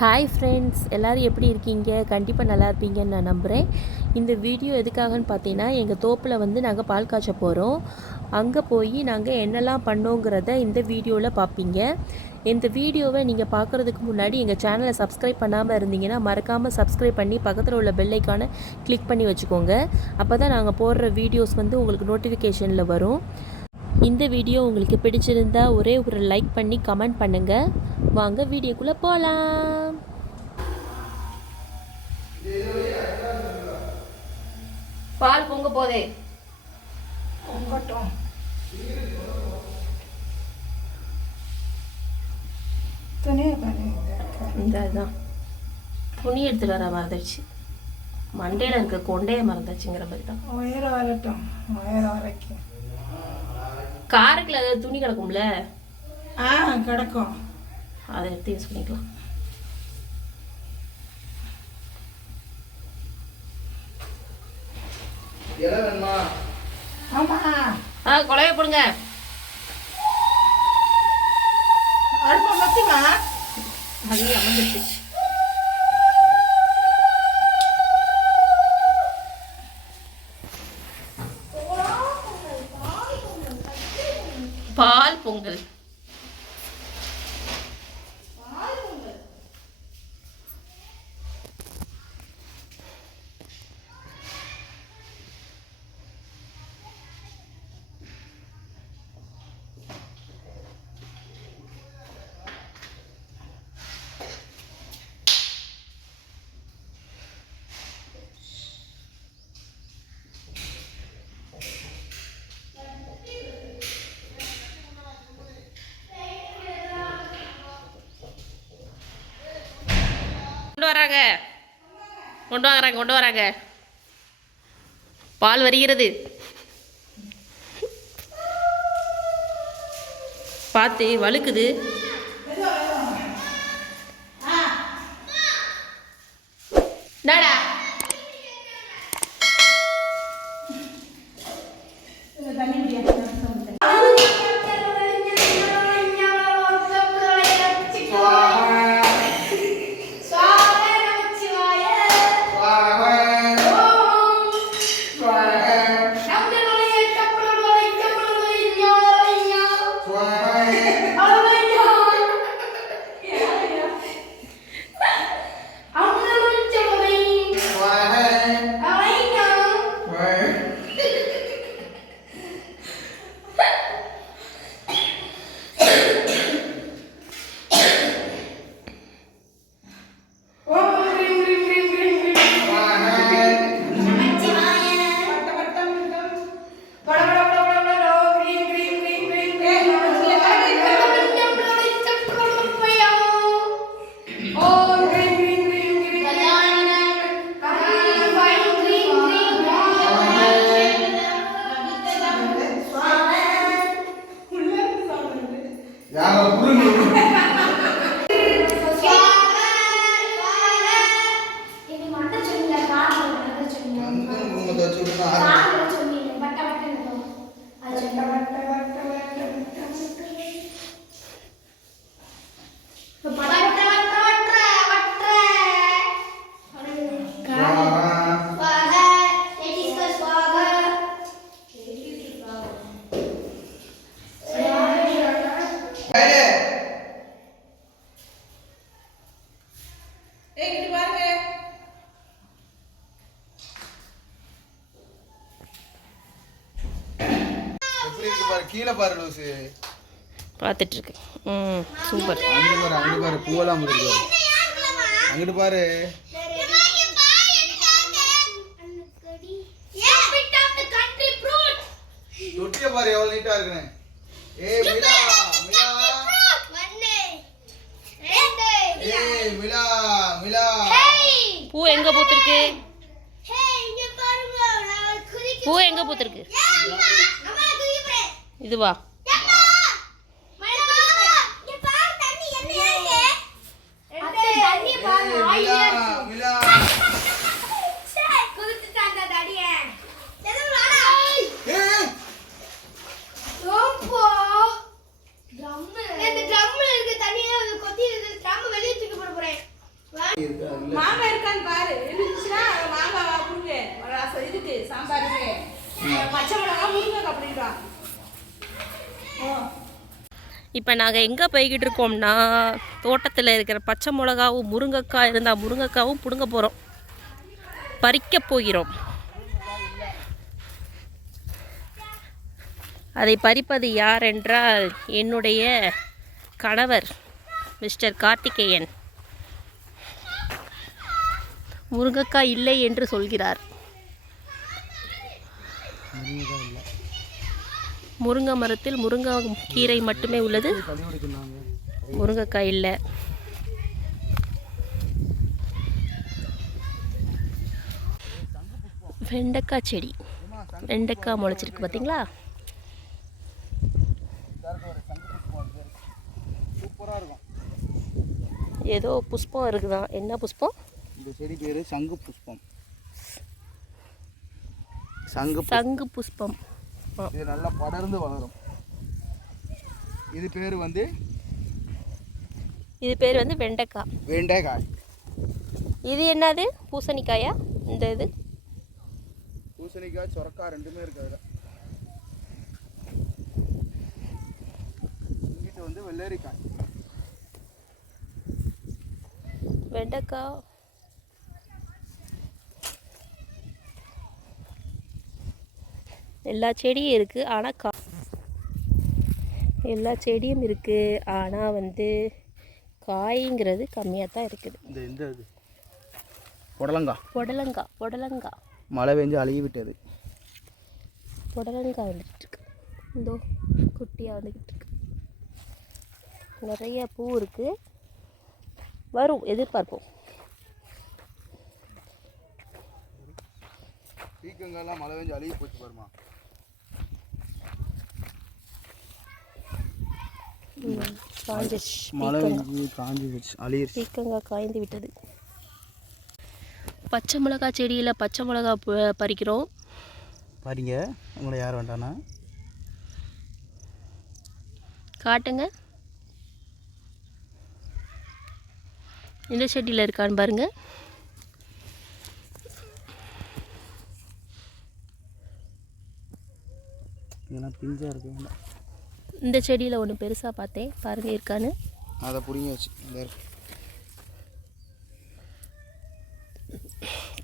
Hi friends எல்லோரும் எப்படி இருக்கீங்க? கண்டிப்பாக நல்லா இருப்பீங்கன்னு நான் நம்புகிறேன் இந்த வீடியோ எதுக்காகன்னு பார்த்தீங்கன்னா எங்கள் தோப்பில் வந்து நாங்கள் பால் காய்ச்ச போகிறோம் அங்கே போய் நாங்கள் என்னெல்லாம் பண்ணோங்கிறத இந்த வீடியோவில் பார்ப்பீங்க இந்த வீடியோவை நீங்கள் பார்க்குறதுக்கு முன்னாடி எங்கள் சேனலை சப்ஸ்கிரைப் பண்ணாமல் இருந்தீங்கன்னா மறக்காமல் சப்ஸ்கிரைப் பண்ணி பக்கத்தில் உள்ள பெல்லைக்கான கிளிக் பண்ணி வச்சுக்கோங்க. அப்போ தான் நாங்கள் போடுற வீடியோஸ் வந்து உங்களுக்கு நோட்டிஃபிகேஷனில் வரும். இந்த வீடியோ உங்களுக்கு பிடிச்சிருந்தா ஒரே ஒரு லைக் பண்ணி கமெண்ட் பண்ணுங்கள் வாங்க வீடியோக்குள்ளே போகலாம் பால் பொங்க போதே. பொங்கட்டும். இந்த இதுதான் துணி எடுத்துகிட்டு வர மறந்துடுச்சு. மண்டையில் இருக்க கொண்டையை மறந்துச்சுங்கிற மாதிரி தான். உயர வரட்டும். உயர வரைக்கும். காருக்குள்ள ஏதாவது துணி கிடக்கும்ல? ஆ கிடக்கும். அதை எடுத்து யூஸ் பண்ணிக்கலாம். ஆ கொலைய போடுங்க. அடுப்ப மத்திமா அது அமர்ந்துச்சு பொங்கல் வராங்க. கொண்டு வராங்க கொண்டு வராங்க. பால் வருகிறது. பார்த்து வழுக்குது. யாரோ புரிஞ்சு வந்து குடும்பத்தை வச்சு விட்டுனா எப்படி இருக்கு பாரு கீழே பாரு லூசு. பார்த்துட்ருக்கு. ம் சூப்பர். அங்கிட்டு பாரு அங்கிட்டு பாரு பூவெல்லாம் இருக்கு பாரு. அங்கிட்டு பாரு. தொட்டிய பாரு எவ்வளவு நீட்டா இருக்குன்னு. ஏய் மிலா மிலா ஏய் மிலா மிலா பூ எங்கே பூத்துருக்கு? பூ எங்கே பூத்துருக்கு? இதுவா ஏய் மிலா மிலா ஏய் இந்த ட்ரம்ல இருக்க தண்ணியை கொத்தி ட்ரம் வெளியே தூக்கி போட போறேன் மாங்காய் இருக்கான்னு பாரு இருந்துச்சுன்னா மாங்காய் புடுங்க ஒரு ரசம் இதுக்கு சாம்பாருக்கு பச்சை மிளகா முருங்கை அப்படின்றா ஓ இப்போ நாங்கள் எங்கே போய்கிட்டு இருக்கோம்னா தோட்டத்தில் இருக்கிற பச்சை மிளகாவும் முருங்கைக்காய் இருந்தால் முருங்கைக்காவும் பிடுங்க போகிறோம் பறிக்க போகிறோம். அதை பறிப்பது யார் என்றால் என்னுடைய கணவர் மிஸ்டர் கார்த்திகேயன். முருங்கைக்காய் இல்லை என்று சொல்கிறார். முருங்கை மரத்தில் முருங்கை கீரை மட்டுமே உள்ளது. முருங்கைக்காய் இல்லை. வெண்டைக்காய் செடி. வெண்டைக்காய் முளைச்சிருக்கு பார்த்தீங்களா? ஏதோ புஷ்பம் இருக்குதான் என்ன புஷ்பம்? இந்த செடி பேர் சங்கு புஷ்பம். சங்கு. சங்கு புஷ்பம். இது நல்லா படர்ந்து வளரும். இது பேர் வந்து இது பேர் வந்து வெண்டைக்காய் வெண்டைக்காய். இது என்னது? பூசணிக்காயா? இந்த இது? பூசணிக்காய் சொரக்காய் ரெண்டுமே இருக்கு அதில். இங்கிட்டு வந்து வெள்ளரிக்காய். வெண்டைக்காய் எல்லா செடியும் இருக்குது ஆனால் கா எல்லா செடியும் இருக்குது ஆனால் வந்து காய்ங்கிறது கம்மியாக தான் இருக்குது. இந்த இந்த இது. புடலங்காய் புடலங்காய் புடலங்காய் மழை பெஞ்சு அழுகி விட்டது புடலங்காய் வந்துட்டு இருக்கு இந்தோ குட்டியாக வந்துக்கிட்டு இருக்கு நிறைய பூ இருக்குது வரும் எதிர்பார்ப்போம். மழை பெஞ்சு அழுகி போச்சு பாருமா காஞ்சிச்சு. பீக்கங்காய். காய்ந்து விட்டது. பச்சை மிளகாய் செடியில் பச்சை மிளகா ப- பறிக்கிறோம். பாருங்க உங்களை யார் வேண்டானா? காட்டுங்க. இந்த செடியில் இருக்கான்னு பாருங்க. இதெல்லாம் பிஞ்சாக இருக்கு. இந்த செடியில் ஒன்று பெருசாக பார்த்தேன். பாருங்க இருக்கான்னு. அதை பிடிங்க வச்சு.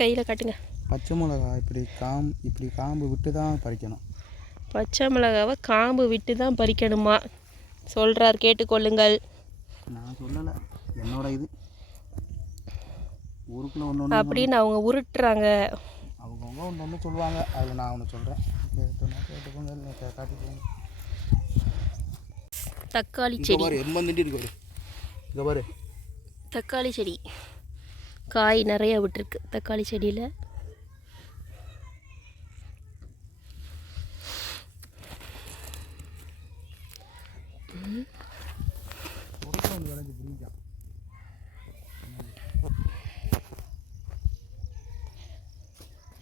கையில் காட்டுங்க. பச்சை மிளகா இப்படி காம் இப்படி காம்பு விட்டு தான் பறிக்கணும். பச்சை மிளகாவை காம்பு விட்டு தான் பறிக்கணுமா? சொல்கிறார் கேட்டுக்கொள்ளுங்கள். நான் சொல்லலை. என்னோட இது. ஊருக்குள்ளே ஒன்று அப்படின்னு அவங்க உருட்டுறாங்க. அவங்கவுங்க ஒன்று ஒன்று சொல்லுவாங்க. அதில் நான் ஒன்று சொல்கிறேன் கேட்டுக்கோங்க காட்டிக்கோங்க. தக்காளி செடி. இருக்கு இங்கே பாரு. தக்காளி செடி. காய் நிறைய விட்டுருக்கு தக்காளி செடியில்.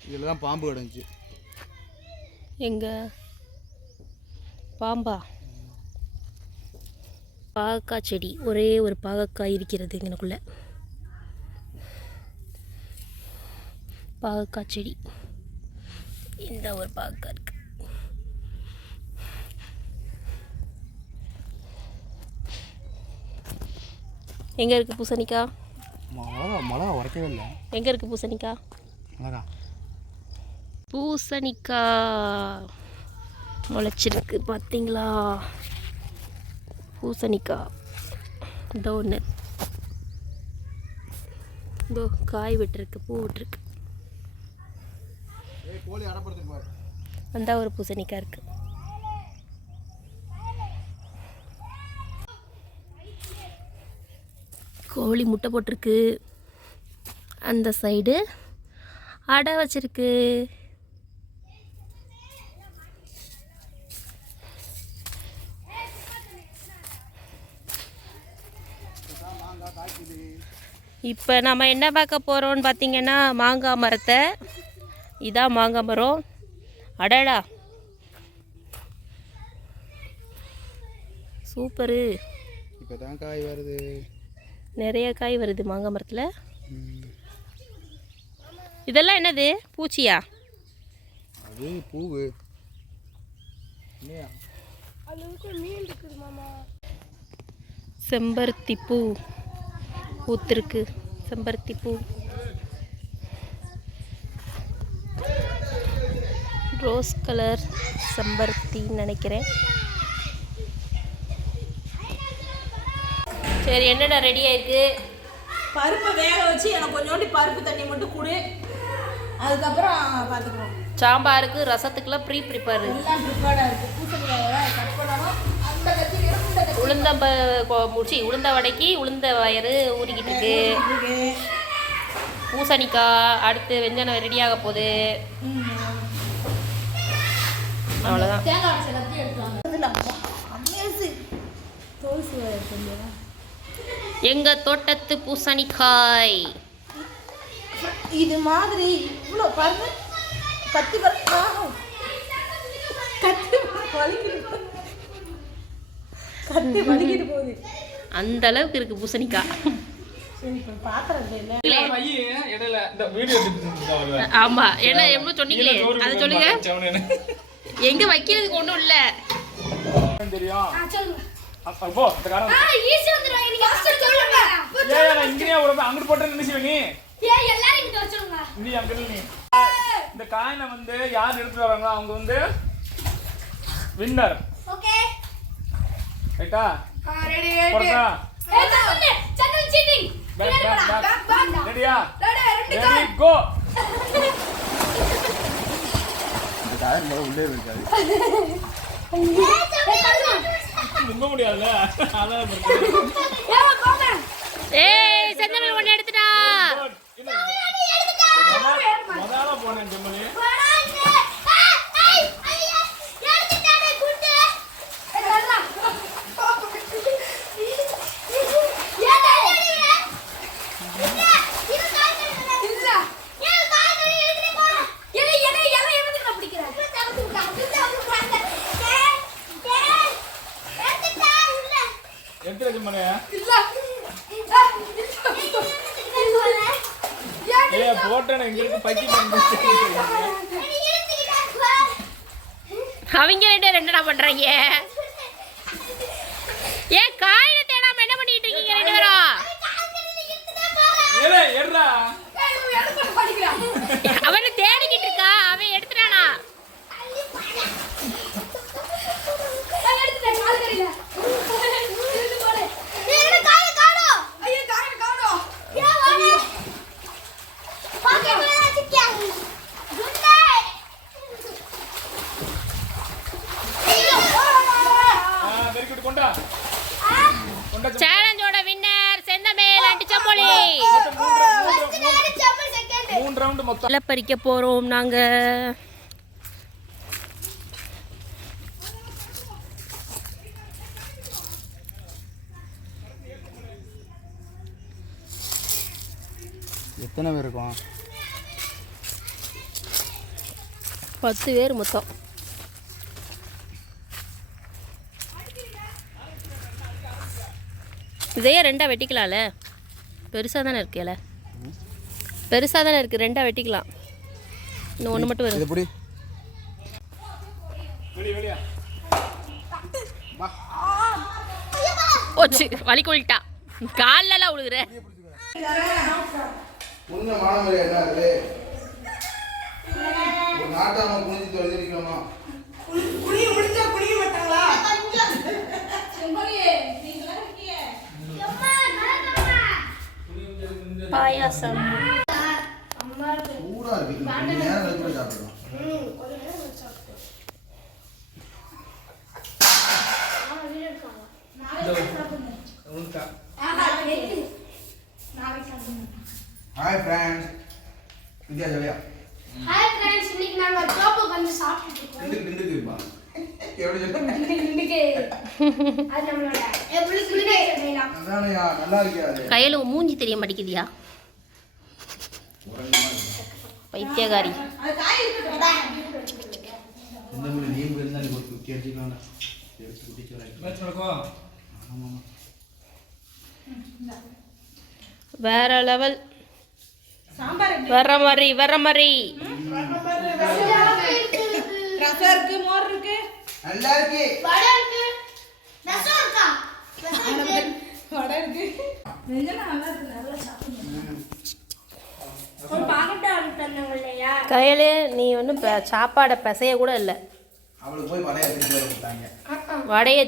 இதில் தான் பாம்பு கிடந்துச்சு. எங்க? பாம்பா? பாகக்காய் செடி ஒரே ஒரு பாகக்காய் இருக்கிறது எங்களுக்குள்ள. பாகக்காய் செடி. இந்த ஒரு பாகக்காய் இருக்கு. எங்கே இருக்குது பூசணிக்காய் மிளகா மிளகா உரைக்கவே இல்லை. எங்கே இருக்குது பூசணிக்காய் மிளகா பூசணிக்காய் முளைச்சிருக்கு பார்த்தீங்களா? பூசணிக்காய் இதோ ஒன்று இதோ காய் விட்டுருக்கு பூ விட்டுருக்கு. அந்த ஒரு பூசணிக்காய் இருக்கு. கோழி முட்டை போட்டிருக்கு. அந்த சைடு அடை வச்சிருக்கு. இப்போ நம்ம என்ன பார்க்க போகிறோம்னு பார்த்தீங்கன்னா மாங்காய் மரத்தை. இதான் மாங்காய் மரம். அடடா. சூப்பரு. இப்போ தான் காய் வருது. நிறைய காய் வருது மாங்காய் மரத்தில். இதெல்லாம் என்னது? பூச்சியா? அது பூவு. செம்பருத்தி பூ. பூத்திருக்கு. செம்பருத்தி பூ. ரோஸ் கலர் செம்பருத்தின்னு நினைக்கிறேன். சரி என்னடா ரெடி ஆயிருக்கு? பருப்பை வேக வச்சு எனக்கு கொஞ்சோண்டி பருப்பு தண்ணி மட்டும் கொடு. அதுக்கப்புறம் பார்த்துக்குவோம் சாம்பாருக்கு ரசத்துக்குலாம் ப்ரீ ப்ரிப்பேர் எல்லாம் ப்ரிப்பேர்டாக இருக்குது பூசணிக்காய் உளுந்தம்ப உளுந்த முடிச்சு உளுந்த வடைக்கு உளுந்த வயறு ஊறிக்கிட்டு இருக்கு பூசணிக்காய் அடுத்து வெஞ்சனம் ரெடியாக போகுது. அவ்வளோதான் எங்க தோட்டத்து பூசணிக்காய்? இது மாதிரி இவ்வளோ பாருங்க. கத்தி கத்தி வலிக்கிட்டு போகுது. கத்தி வலிக்கிட்டு போகுது அந்த அளவுக்கு இருக்கு பூசணிக்காய் சரி இப்போ பாத்திரம் இல்லை இடையில இந்த வீடியோ எடுத்துட்டு ஆமா. என்ன எப்படி சொன்னீங்களே. அதை சொல்லுங்க. எங்க வைக்கிறதுக்கு ஒன்றும் இல்ல. இந்த காயினை வந்து யார் எடுத்துட்டு வராங்களோ அவங்க வந்து வின்னர் ரைட்டா போறதா பேக் பேக் பேக் ரெடியா ரெடி கோ இந்த டயர் மேலே உள்ளே இருக்காது நம்ப முடியாதுல்ல அதான் பிரச்சனை. ஏய் இல்ல, முத- முதல்ல போனேன் ஜெம்மலி எடுத்துல ஜெம்மலி ஏ போட்டேன் இங்க இருக்கு பக்கி அவங்க ரெண்டு ரெண்டு என்ன பண்றாங்க ஏன் காயில தேடாம என்ன பண்ணிட்டு இருக்கீங்க ரெண்டு பேரும்? அவனை தேடிக்கிட்டு இருக்கா அவன் எடுத்துட்டானா? கொண்டா ஜெம்மலி. சேலஞ்சோட வின்னர் செந்தமேல் அடிச்சமொழி மூணு ரவுண்டு மொத்தம். இலை பறிக்க போறோம் நாங்க. எத்தனை பேர் இருக்கும்? பத்து பேர் மொத்தம். இதையே ரெண்டாக வெட்டிக்கலாம்ல? பெருசாக தானே இருக்கு இலை பெருசாக தானே இருக்குது ரெண்டாக வெட்டிக்கலாம். இன்னும் ஒன்று மட்டும் இது வரும். எப்படி போச்சு. வலி கொள்ளிட்டா கால்லலாம் விழுகுற புரிஞ்ச மாணவர்கள் என்ன இருக்கு ஒரு நாட்டாம புரிஞ்சு தொழிலிக்கணுமா குடிய முடிஞ்சா குடிக்க மாட்டாங்களா நீங்களா இருக்கீங்க பாயாசம் சூடா இருக்கு கொஞ்ச நேரம் கழிச்சு கூட சாப்பிடலாம் ஹாய் ஃப்ரெண்ட்ஸ் வித்யா ஜலியா ஹாய் ஃப்ரெண்ட்ஸ் இன்னைக்கு நாங்க தோப்பு வந்து சாப்பிட்டுட்டு இருக்கோம் ரெண்டுக்கு ரெண்டுக்கு இருப்பா எப்படி சொல்லு இன்னைக்கு அது நம்மளோட எப்படி குளிரை செய்யலாம் அதானயா நல்லா இருக்கியா அது கையில் மூஞ்சி தெரிய மாட்டேங்குதியா பைத்தியகாரி அது காய் இருக்கட்டும் இந்த மாதிரி நீங்க இருந்தா நீ ஒரு குக்கி எடுத்து குடிச்சு வரேன் மேட்ச் நடக்கும் ஆமாம் வேற லெவல். எப்படி? வர்ற மாதிரி வர்ற மாதிரி. ரசம் இருக்கு மோர் இருக்கு. நல்லா இருக்கு வடை இருக்கு. ரசம் இருக்கா? ரசம் இருக்கு. வடை இருக்கு. நெஞ்சமா நல்லா இருக்கு. நல்லா இல்லையா? கையிலே நீ ஒன்றும் சாப்பாடை பிசைய கூட இல்லை. அவளுக்கு போய் வடையை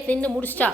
தின்னு முடிச்சிட்டா.